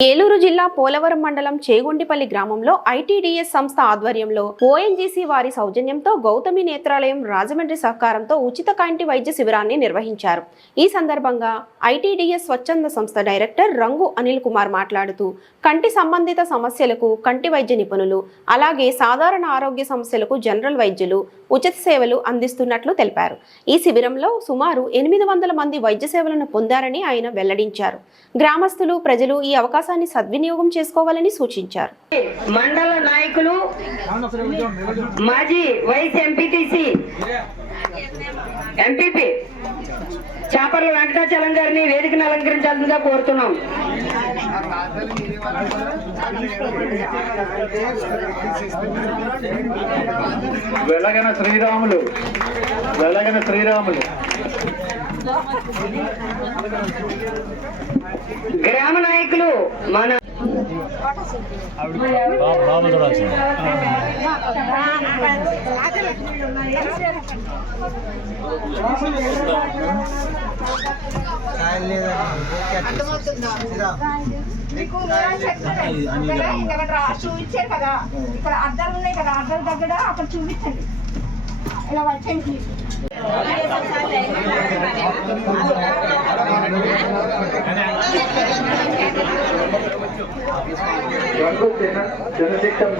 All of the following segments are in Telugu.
ఏలూరు జిల్లా పోలవరం మండలం చేగుండిపల్లి గ్రామంలో ఐటీడీఎస్ సంస్థ ఆధ్వర్యంలో ఓఎన్జీసీ వారి సౌజన్యంతో గౌతమి నేత్రాలయం రాజమండ్రి సహకారంతో ఉచిత కంటి వైద్య శిబిరాన్ని నిర్వహించారు. ఈ సందర్భంగా ఐటీడీఎస్ స్వచ్ఛంద సంస్థ డైరెక్టర్ రంగు అనిల్ కుమార్ మాట్లాడుతూ కంటి సంబంధిత సమస్యలకు కంటి వైద్య నిపుణులు అలాగే సాధారణ ఆరోగ్య సమస్యలకు జనరల్ వైద్యులు ఉచిత సేవలు అందిస్తున్నట్లు తెలిపారు. ఈ శిబిరంలో సుమారు ఎనిమిది వందల మంది వైద్య సేవలను పొందారని ఆయన వెల్లడించారు. గ్రామస్తులు ప్రజలు ఈ అవకాశం అవకాశాన్ని సద్వినియోగం చేసుకోవాలని సూచించారు. మండల నాయకులు మాజీ vice MPTC MPP Chaparla Venkatachalam గారిని వేదికను అలంకరించాల్సిందిగా కోరుతున్నాం. వెలగన శ్రీరాములు వెలగన శ్రీరాములు. గ్రామ నాయకులు మన బాబు చూడాల్సింది చూపించారు కదా ఇక్కడ అద్దాలు ఉన్నాయి కదా అద్దాల దగ్గర అక్కడ చూపించండి. ఇలా వచ్చాను ప్లీజ్ రంగు జన జనశక్తమ్మ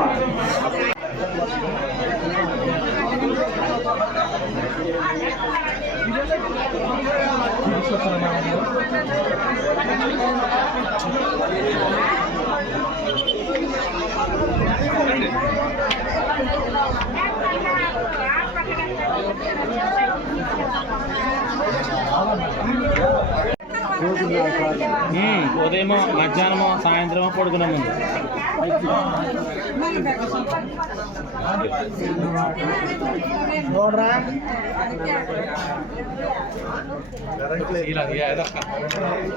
ఉదయం మధ్యాహ్నము సాయంత్రము పడుకునే ముందు.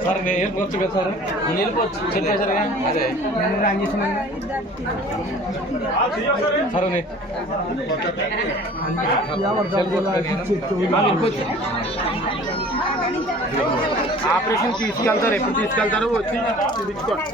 సార్ నేను వెళ్ళిపోవచ్చు కదా సార్ నేను వెళ్ళిపోవచ్చు చెప్పా సార్ అదే సార్ ఆపరేషన్ తీసుకెళ్తారు ఎప్పుడు తీసుకెళ్తారు వచ్చి చూపించుకోండి.